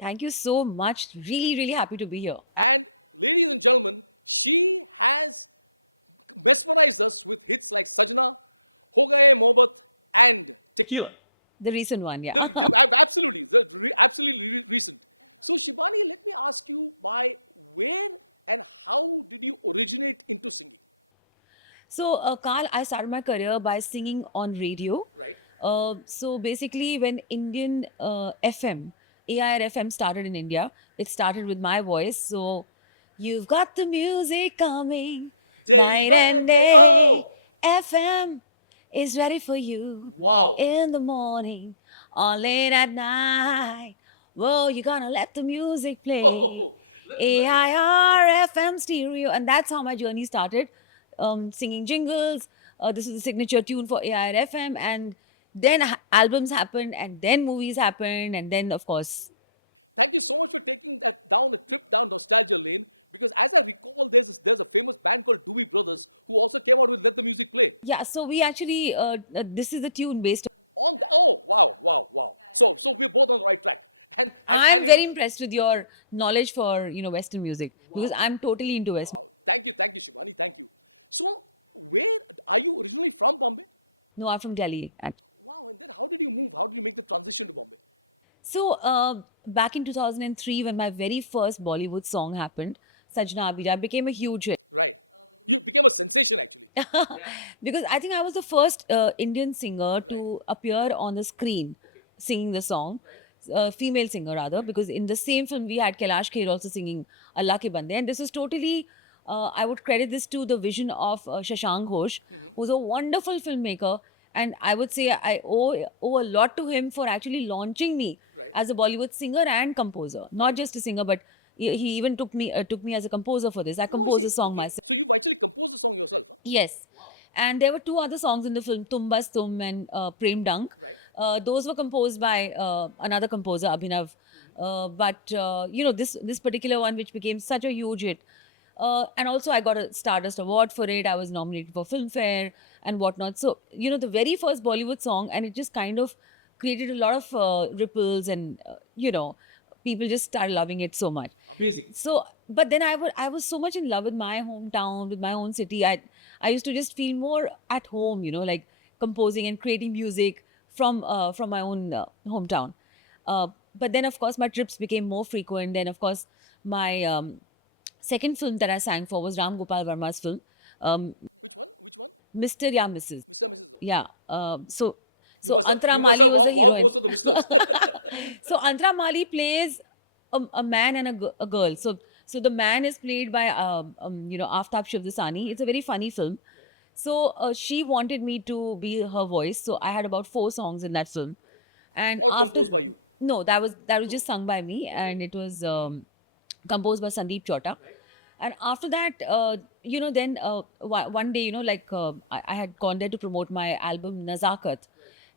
Thank you so much. Really, really happy to be here. Tequila. The recent one, yeah. So, Carl, I started my career by singing on radio. So basically, when Indian FM, AIR FM started in India, it started with my voice. So, you've got the music coming night and day. FM is ready for you Wow. in the morning or late at night. Whoa, you're gonna let the music play. AIR FM stereo. And that's how my journey started, singing jingles. This is the signature tune for AIR FM. And then albums happened, and then movies happened, and then, of course, yeah. So we actually, this is the tune based. I'm very impressed with your knowledge for Western music because I'm totally into Western. No, I'm from Delhi. So, back in 2003, when my very first Bollywood song happened, Sajna Abhija, became a huge hit. Because I think I was the first Indian singer to appear on the screen singing the song, female singer rather, because in the same film we had Kailash Kher also singing Allah Ke Bande. And this is totally, I would credit this to the vision of Shashank Ghosh, who's a wonderful filmmaker. And I would say I owe a lot to him for actually launching me as a Bollywood singer and composer. Not just a singer, but he even took me as a composer for this. I composed a song myself. Yes. And there were two other songs in the film, Tum Bas Tum and Prem Dunk. Those were composed by another composer, Abhinav. But this particular one, which became such a huge hit, and also I got a Stardust Award for it. I was nominated for Filmfare and whatnot. So the very first Bollywood song, and it just kind of created a lot of ripples, and people just started loving it so much. Crazy. So, but then I was so much in love with my hometown, with my own city. I used to just feel more at home, like composing and creating music from my own hometown. But then, of course, my trips became more frequent. Then, of course, my second film that I sang for was Ram Gopal Verma's film, um, Mr. Ya Mrs. Yeah. So Antara Mali was the heroine. So Antara Mali plays a man and a girl. So the man is played by Aftab Shivdasani. It's a very funny film. So she wanted me to be her voice. So I had about 4 songs in that film. And after no, that was just sung by me, and it was composed by Sandeep Chota. And after that, then one day, I had gone there to promote my album Nazakat,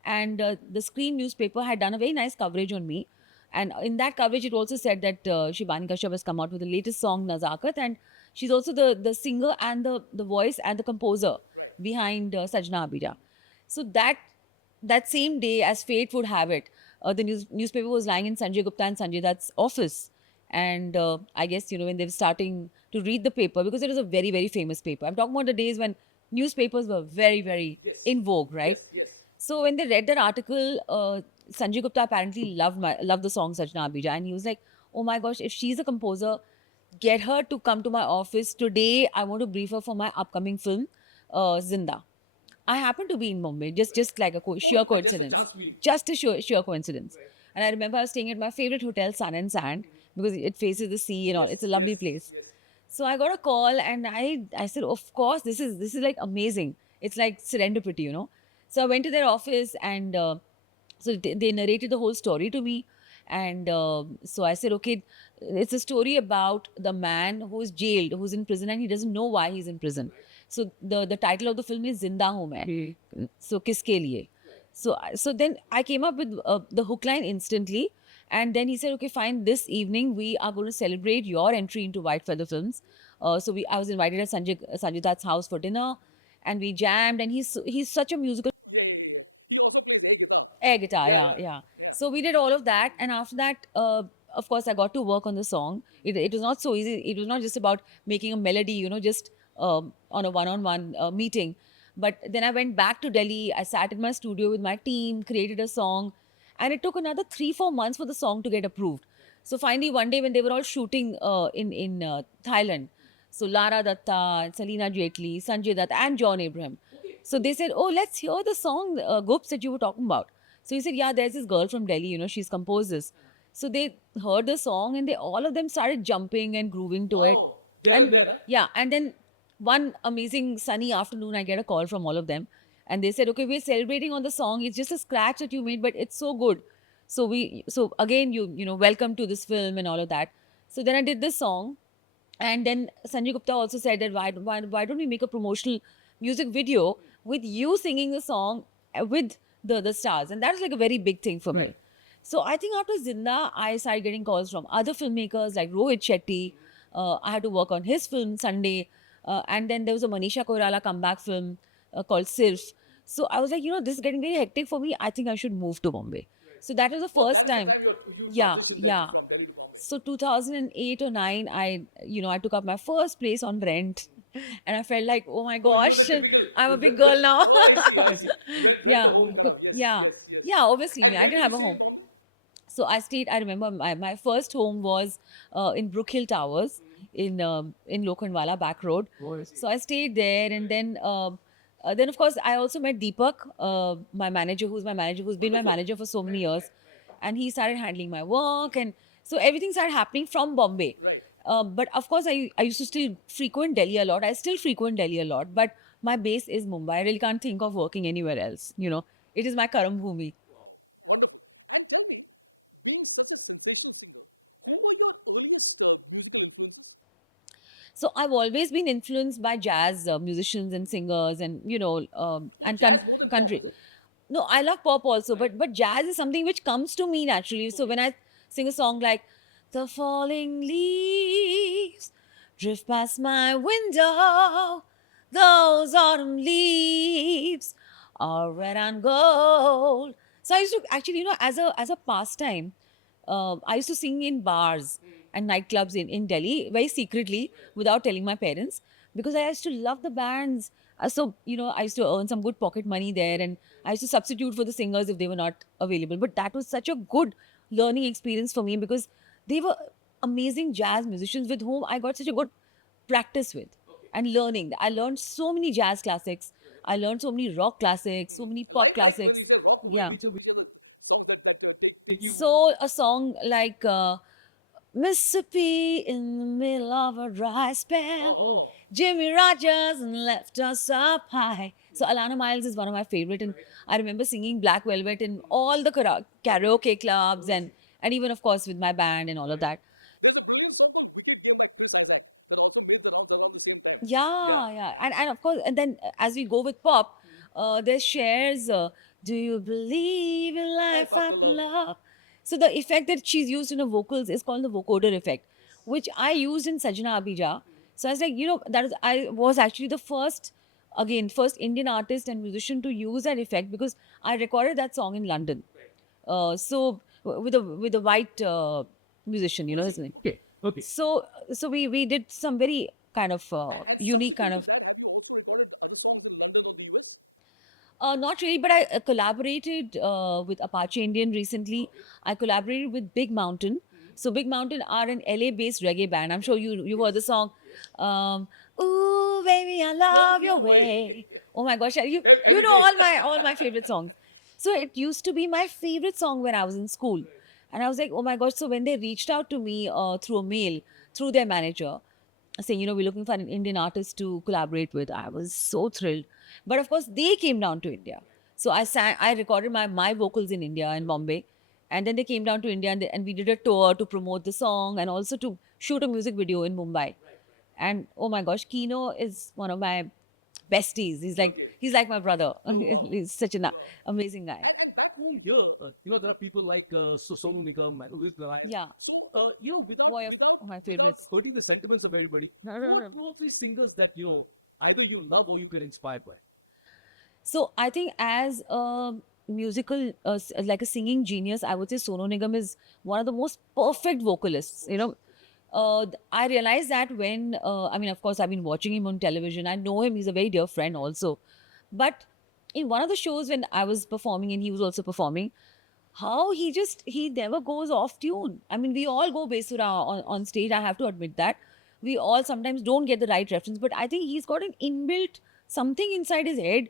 and the Screen newspaper had done a very nice coverage on me. And in that coverage, it also said that Shibani Kashyap has come out with the latest song Nazakat, and she's also the singer and the voice and the composer behind Sajna Abhija. So that same day, as fate would have it, the newspaper was lying in Sanjay Gupta and Sanjay Dutt's office. And I guess, when they were starting to read the paper, because it was a very, very famous paper. I'm talking about the days when newspapers were very, very in vogue, right? So when they read that article, Sanjay Gupta apparently loved the song Sajna Abhija. And he was like, oh my gosh, if she's a composer, get her to come to my office today. I want to brief her for my upcoming film, Zinda. I happened to be in Mumbai, just like a sheer coincidence, just a sheer coincidence. And I remember I was staying at my favorite hotel, Sun and Sand, because it faces the sea and all. It's a lovely place. So I got a call, and I said, of course, this is like amazing. It's like serendipity. So I went to their office, and so they narrated the whole story to me. And so I said, okay, it's a story about the man who's jailed, who's in prison, and he doesn't know why he's in prison. So the title of the film is Zinda Hu Main. So kiske liye? So then I came up with the hook line instantly, and then he said, okay, fine, this evening we are going to celebrate your entry into White Feather Films. I was invited at Sanjay Dutt's house for dinner, and we jammed, and he's such a musical air guitar, yeah. So we did all of that, and after that, of course, I got to work on the song. It was not so easy. It was not just about making a melody, just on a one-on-one meeting. But then I went back to Delhi. I sat in my studio with my team, created a song, and it took another 3-4 months for the song to get approved. So finally, one day when they were all shooting in Thailand, so Lara Datta, Selena Jaitley, Sanjay Dutt, and John Abraham. So they said, "Oh, let's hear the song, Goops, that you were talking about." So he said, "Yeah, there's this girl from Delhi, she's composed this." So they heard the song, and they all of them started jumping and grooving to it. And yeah, and then one amazing sunny afternoon, I get a call from all of them, and they said, "Okay, we're celebrating on the song. It's just a scratch that you made, but it's so good." So again, welcome to this film and all of that. So then I did this song, and then Sanjay Gupta also said that why don't we make a promotional music video with you singing the song with the stars? And that was like a very big thing for me. So I think after Zinda, I started getting calls from other filmmakers like Rohit Shetty. I had to work on his film Sunday. And then there was a Manisha Koirala comeback film called Sirf. So I was like, this is getting very hectic for me. I think I should move to Bombay. So that was the first time. Yeah, yeah. So 2008 or 9, I took up my first place on rent, and I felt like, oh my gosh, I'm a big girl now. Yeah, yeah, yeah. Obviously, me. I didn't have a home. So I stayed. I remember my first home was in Brook Hill Towers in Lokhandwala Back Road. So I stayed there, and then of course I also met Deepak, my manager, who's been my manager for so many years, and he started handling my work, and so everything started happening from Bombay. But of course, I used to still frequent Delhi a lot. I still frequent Delhi a lot, but my base is Mumbai. I really can't think of working anywhere else. It is my Karam Bhumi. So I've always been influenced by jazz musicians and singers, and country. No, I love pop also, but jazz is something which comes to me naturally. So when I sing a song like "The falling leaves drift past my window, those autumn leaves are red and gold." So I used to actually, as a pastime, I used to sing in bars and nightclubs in Delhi very secretly without telling my parents, because I used to love the bands. So, I used to earn some good pocket money there, and I used to substitute for the singers if they were not available. But that was such a good learning experience for me, because they were amazing jazz musicians with whom I got such a good practice with and learning. I learned so many jazz classics. I learned so many rock classics, so many pop classics. Yeah. So a song like Mississippi in the middle of a dry spell. Jimmy Rogers and left us up high. So Alana Miles is one of my favorite, and I remember singing Black Velvet in all the karaoke clubs, and even of course with my band and all of that. Yeah, yeah, and of course, and then as we go with pop, there's shares. Do you believe in life after love? So the effect that she's used in her vocals is called the vocoder effect, which I used in Sajna Abija. So I was like, I was actually the first Indian artist and musician to use that effect, because I recorded that song in London. With a white musician, his name. So we did some very kind of unique kind of. Not really, but I collaborated with Apache Indian recently. I collaborated with Big Mountain. So Big Mountain are an LA-based reggae band. I'm sure you heard the song. Ooh, baby, I love your way. Oh my gosh, you know all my favorite songs. So it used to be my favorite song when I was in school, and I was like, oh my gosh. So when they reached out to me through a mail through their manager, saying, we're looking for an Indian artist to collaborate with, I was so thrilled. But of course, they came down to India. So I recorded my vocals in India, in Bombay. And then they came down to India, and we did a tour to promote the song and also to shoot a music video in Mumbai. And oh my gosh, Kino is one of my besties. He's like my brother. He's such an amazing guy. And that movie here, there are people like Sonu Nigam and Louis Garai. Yeah, So, without, boy of without, my without favorites. hurting the sentiments of everybody, what are all these singers that, either you love or you get inspired by? So I think as a musical, like a singing genius, I would say Sonu Nigam is one of the most perfect vocalists. I realized that when, I mean, of course, I've been watching him on television. I know him; he's a very dear friend also. But in one of the shows when I was performing and he was also performing, how he never goes off tune. I mean, we all go besura on stage. I have to admit that we all sometimes don't get the right reference, but I think he's got an inbuilt something inside his head.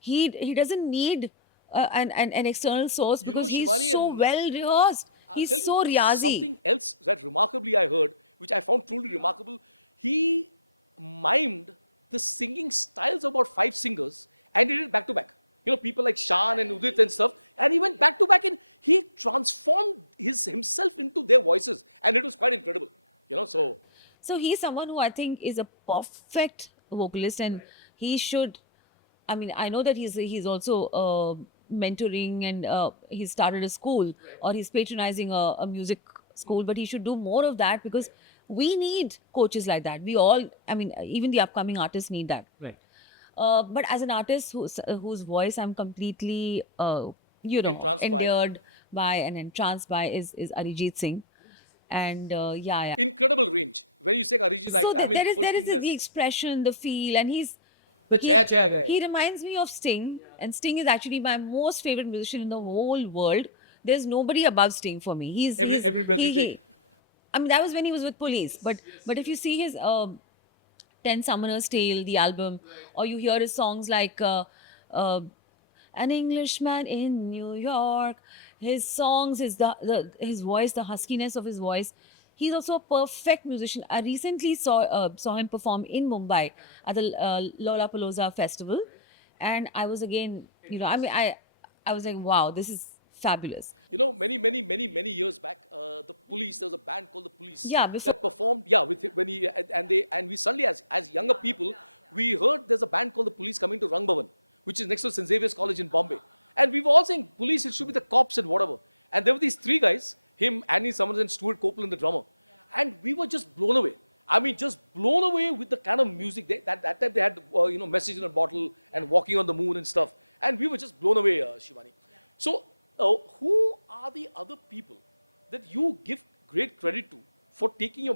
He doesn't need an external source because he's so well rehearsed. He's so riazi. Yes, that's the market we are there. That whole thing he, I, his things, I about high singles. I didn't cut them up. Hey, people like Star and this and stuff. And even back to back, he transformed himself into their voices. I didn't start again. Yes, sir. So he's someone who I think is a perfect vocalist, and he should. I mean, I know that he's also mentoring, and he started a school, or he's patronizing a music school, but he should do more of that because we need coaches like that. We all, I mean, even the upcoming artists need that. Right. But as an artist whose voice I'm completely, endeared by and entranced by is Arijit Singh, and yeah, yeah. So there is the expression, the feel, and he reminds me of Sting, and Sting is actually my most favorite musician in the whole world. There's nobody above Sting for me. He. I mean, that was when he was with Police, but if you see his Ten Summoner's Tale, the album, or you hear his songs like uh, An Englishman in New York. His songs, his voice, the huskiness of his voice. He's also a perfect musician. I recently saw him perform in Mumbai at the Lollapalooza festival, and I was again, I mean, I was like, wow, this is fabulous. Yeah, before. Yeah, we could do that. And suddenly, many of people, we worked with a band called the Police coming to Bangalore, which is National Secretary's College in Bombay. And we were also in Police with the cops and whatever. And there were these three guys, him, Aggie Thompson, Stuart, and Jimmy Garb. And we were just, I was just getting in the Alan Lee to take fantastic gas for investing in walking and walking with the middle step. And we just go to there. Check. So, it's pretty. So, taking a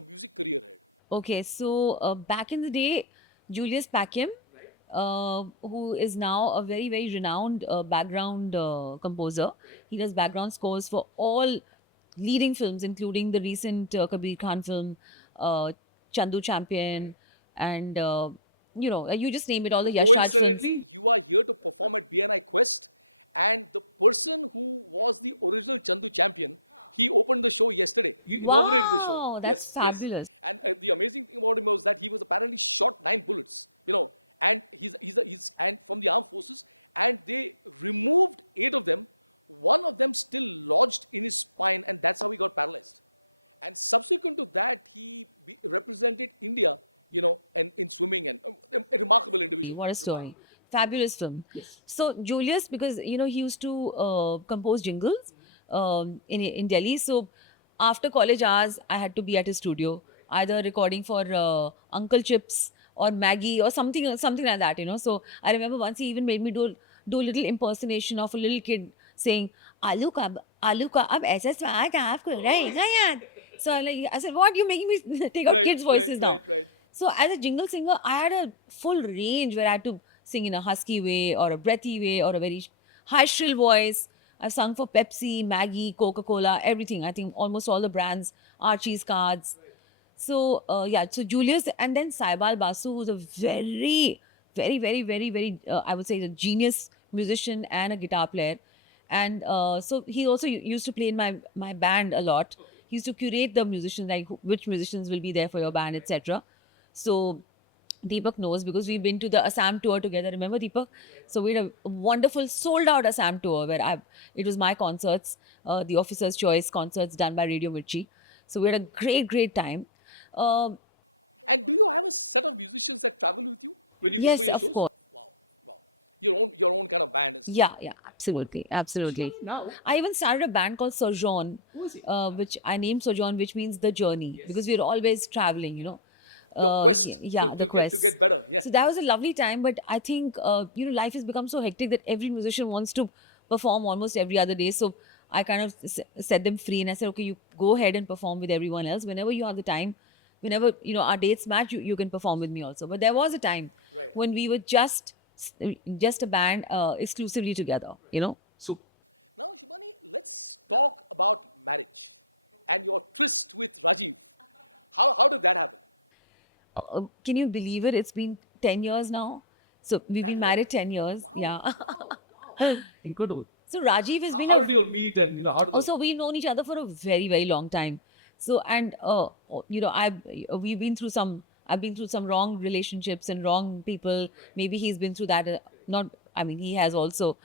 Okay, so back in the day, Julius Packham, who is now a very, very renowned background composer, he does background scores for all leading films, including the recent Kabir Khan film, uh, Chandu Champion, and you just name it, all the Yash Raj films. what here, but like here, like West, and personally, as he was a German champion, he opened the show yesterday. You know where it is. Wow, that's Yes, yes. fabulous. Yeah, it is all about that. He was cutting short 9 minutes, and and Punjab, and the eight of them, one of them still launched finished five, and that's all got that. Subsequent to that, the rest is going to be India, like 6 million. It's a remarkable. What a story. Fabulous film. Yes. So Julius, because he used to compose jingles in Delhi. So after college hours, I had to be at his studio, either recording for Uncle Chips or Maggie or something like that. So I remember once he even made me do a little impersonation of a little kid saying, आलू का अब ऐसा स्वाद आपको रहेगा याद. So I said, what? You're making me take out kids' voices now. So as a jingle singer, I had a full range where I had to sing in a husky way or a breathy way or a very high shrill voice. I've sung for Pepsi, Maggie, Coca-Cola, everything. I think almost all the brands, Archie's cards. So so Julius and then Saibal Basu, who's a very, very, very, very, very, I would say, a genius musician and a guitar player. And so he also used to play in my band a lot. He used to curate the musicians, like which musicians will be there for your band, etc. So Deepak knows because we've been to the Assam tour together. Remember, Deepak? So we had a wonderful sold out Assam tour where it was my concerts, the Officer's Choice concerts done by Radio Mirchi. So we had a great, great time. Um, And you know, I was seven since the starting. Yes, of course. Years long done a band. Yeah, absolutely, absolutely. Now, I even started a band called Sojourn, who is he? which I named Sojourn, which means the journey, because we're always traveling, yeah, the quest. So that was a lovely time, but I think, life has become so hectic that every musician wants to perform almost every other day. So I kind of set them free and I said, okay, you go ahead and perform with everyone else. Whenever you have the time, whenever, our dates match, you can perform with me also. But there was a time when we were just a band exclusively together. So, just about night. And what twist with Buddy? How did that happen? Can you believe it? It's been 10 years now. So we've been married 10 years. Yeah. Incredible. So Rajiv has been How a did you meet and also we've known each other for a very very long time. So and I've been through some wrong relationships and wrong people. Maybe he's been through that. Not, I mean, he has also.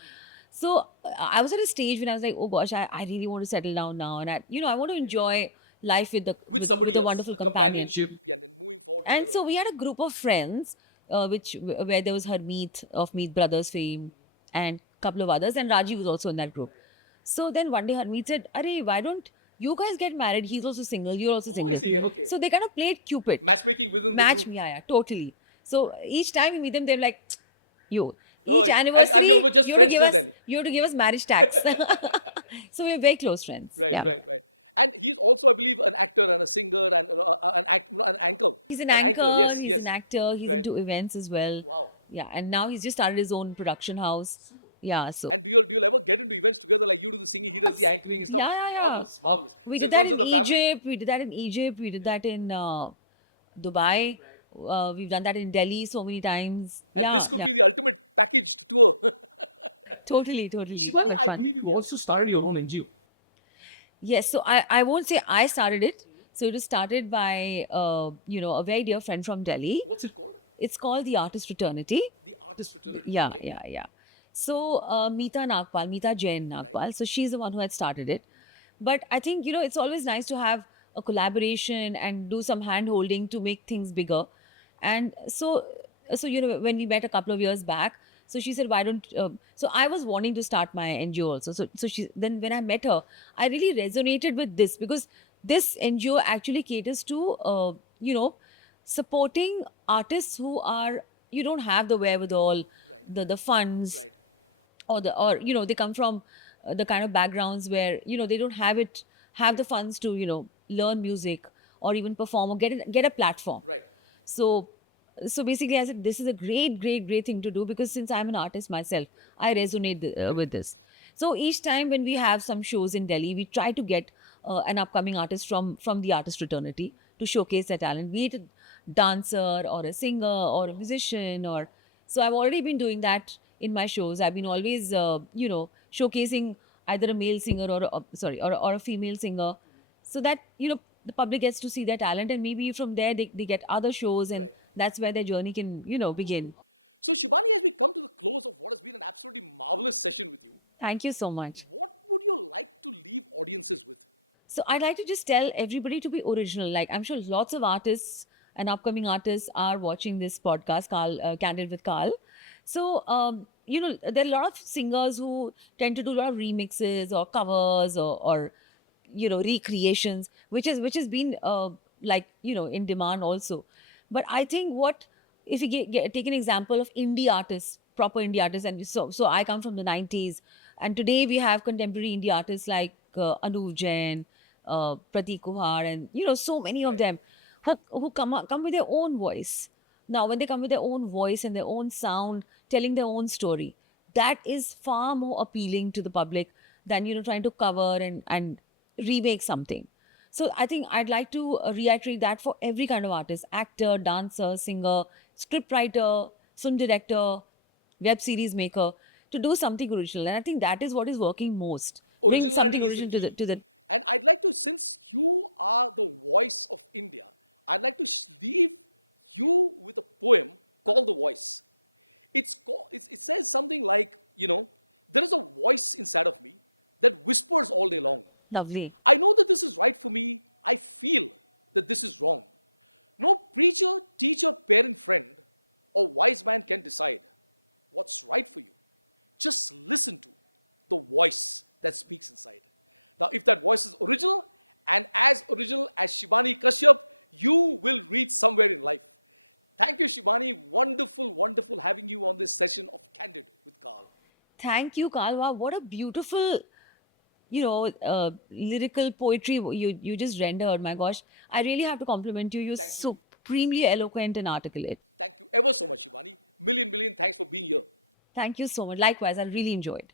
So I was at a stage when I was like, oh gosh, I really want to settle down now, and I want to enjoy life with a wonderful companion. And so we had a group of friends, where there was Harmeet of Meet Brothers fame, and a couple of others, and Raji was also in that group. So then one day Harmeet said, "Arey, why don't you guys get married? He's also single. You're also single." Okay. So they kind of played Cupid, match me, yeah, totally. So each time you meet them, they're like, "Yo, each anniversary, you have to give us marriage tax." So we're very close friends. Yeah. And he also be an actor or a singer and an actor and anchor. He's an anchor, he's an actor, he's into events as well. Yeah, and now he's just started his own production house. Yeah, so And you remember getting me this like you used to be acting. yeah. We did that in Egypt. We did that in Egypt. We did that in Dubai. We've done that in Delhi so many times. Yeah. Totally. Well, But I fun. mean, you also started your own NGO. Yes, so I won't say I started it. So it was started by a very dear friend from Delhi. What's it? It's called the Artist Fraternity. Just Yeah. So Meeta Jain Nagpal. So she's the one who had started it. But I think, it's always nice to have a collaboration and do some hand holding to make things bigger. And so when we met a couple of years back, so she said, why don't, so I was wanting to start my NGO also. So then when I met her, I really resonated with this because this NGO actually caters to, supporting artists who are, you don't have the wherewithal, the funds, or they come from the kind of backgrounds where they don't have the funds to learn music or even perform or get a platform. So so basically I said this is a great thing to do because since I'm an artist myself, I resonate with this. So each time when we have some shows in Delhi, we try to get an upcoming artist from the artist fraternity to showcase their talent, be it a dancer or a singer or a musician. Or so I've already been doing that in my shows. I've been always showcasing either a male singer or a female singer, so that the public gets to see their talent, and maybe from there they get other shows, and that's where their journey can begin. so Shivani, okay, what is on this session? Thank you so much. So I'd like to just tell everybody to be original. Like, I'm sure lots of artists and upcoming artists are watching this podcast, Carl, Candid with Carl. So, there are a lot of singers who tend to do a lot of remixes or covers or recreations, which has been in demand also. But I think what if you take an example of indie artists, proper indie artists, and so I come from the 90s, and today we have contemporary indie artists like Anuv Jain, Pratik Kuhar, and so many of them who come with their own voice. Now, when they come with their own voice and their own sound, telling their own story, that is far more appealing to the public than trying to cover and remake something. So I think I'd like to reiterate that for every kind of artist: actor, dancer, singer, scriptwriter, film director, web series maker, to do something original. And I think that is what is working most. Bring something original to the. And I'd like to since you are the voice, I'd like to see you do it. But the thing is, it says something like, there's a voice inside of that whispers on your land. Lovely. I know that this is right to me. I feel that this is what. And future very fresh. But why start was spiritual, and as real as Shmari Kashyap, you will feel somewhere different. And it's funny, not even see what does it have to give this session. Thank you, Kalwa. What a beautiful, lyrical poetry you just rendered. My gosh, I really have to compliment you. You're supremely eloquent and articulate. As I said, very, very nice to be here. Thank you so much. Likewise, I really enjoyed.